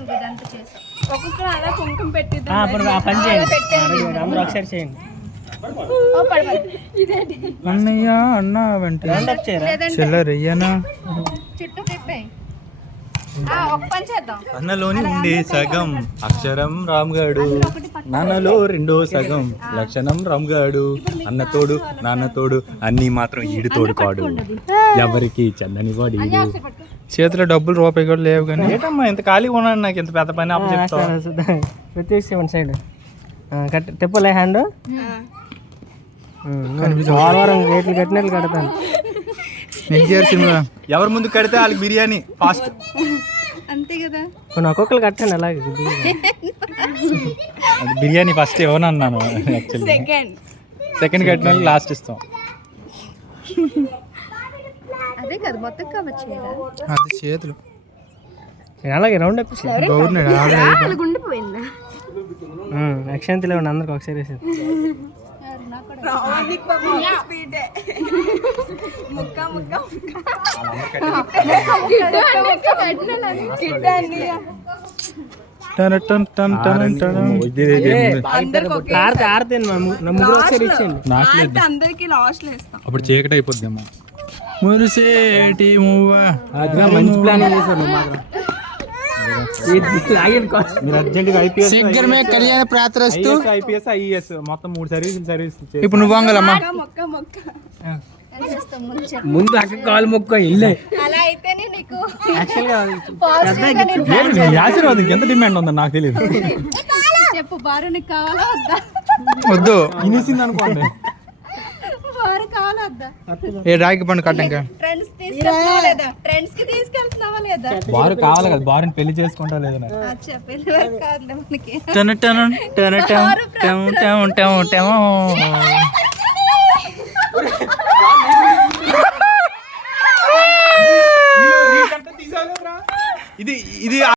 నువ్వు ఇదంతా చేసావు. ఒక్కొక్కరు అలా కుంకుమ పెట్టిద్దాం. పని చేయండి, అందరూ ఒకసారి చేయండి. అన్నయ్య అన్న వెంట చెల్లరయ్యనా చుట్టూ తిప్పాయి. ఒక పని చేద్దాం. అన్నలోని ఉండే సగం అక్షరం రామ్గాడు, నాన్నలో రెండో సగం లక్షణం రామ్గాడు. అన్న తోడు నాన్న తోడు అన్ని మాత్రం ఈడు తోడు కాడు, ఎవరికి చందని వాడు. చేతిలో డబ్బులు రూపాయి కూడా లేవు కానీ ఏంటమ్మా ఇంత ఖాళీగా ఉన్నాను, నాకు ఇంత పెద్ద పని అప్పచెప్తావు. ప్రతి వన్ సైడ్ తిప్పలే హ్యాండ్ వారం రేట్లు కట్టినట్లు కడతాను. ఎవరు ముందు కడితే వాళ్ళకి బిర్యానీ ఫాస్ట్ అంతే కదా. కొన్ని ఒక్కొక్కరు కట్టాను అలాగే. అది బిర్యానీ ఫస్ట్ ఇవ్వనన్నాను, యాక్చువల్లీ సెకండ్ కట్టిన వాళ్ళకి లాస్ట్ ఇస్తాం. అదే కదా మొత్తం కవర్ చేయరా. అది చేతులు అలాగే రౌండ్ గుండిపోయిందా? అక్షంతలే ఉండి అందరికి ఒకసారి వేసేది. అప్పుడు చీకటి అయిపోద్దేమో. మురిసేటి మువ్వా మంచి ప్లాన్ చేశారు. కళ్యాణ ప్రాతరస్తు ఐపీఎస్ ఐఏఎస్ మొత్తం 3 సర్వీస్. ఇప్పుడు నువ్వు వంగలమ్మా ముందు అక్క కాలు మొక్క ఇల్లే. అలా అయితేనే నీకు ఆశీర్వాదం ఎంత డిమాండ్ ఉందని నాకు తెలియదు. చెప్పు బారు నీకు కావాలా వద్దా? వద్దు ఇనిసింది అనుకోండి. బారు కావాలా వద్దా? ఏ రాగి పండు కట్టంక ఫ్రెండ్స్ తీసుకెళ్తున్నావా లేదా? ఫ్రెండ్స్ కి తీసుకెళ్తున్నావా లేదా? బారు కావాలి కదా, బారుని పెళ్లి చేసుకుంటా లేదా? అచ్చా పెళ్లి వరకు కాదులే మనకి. ఇది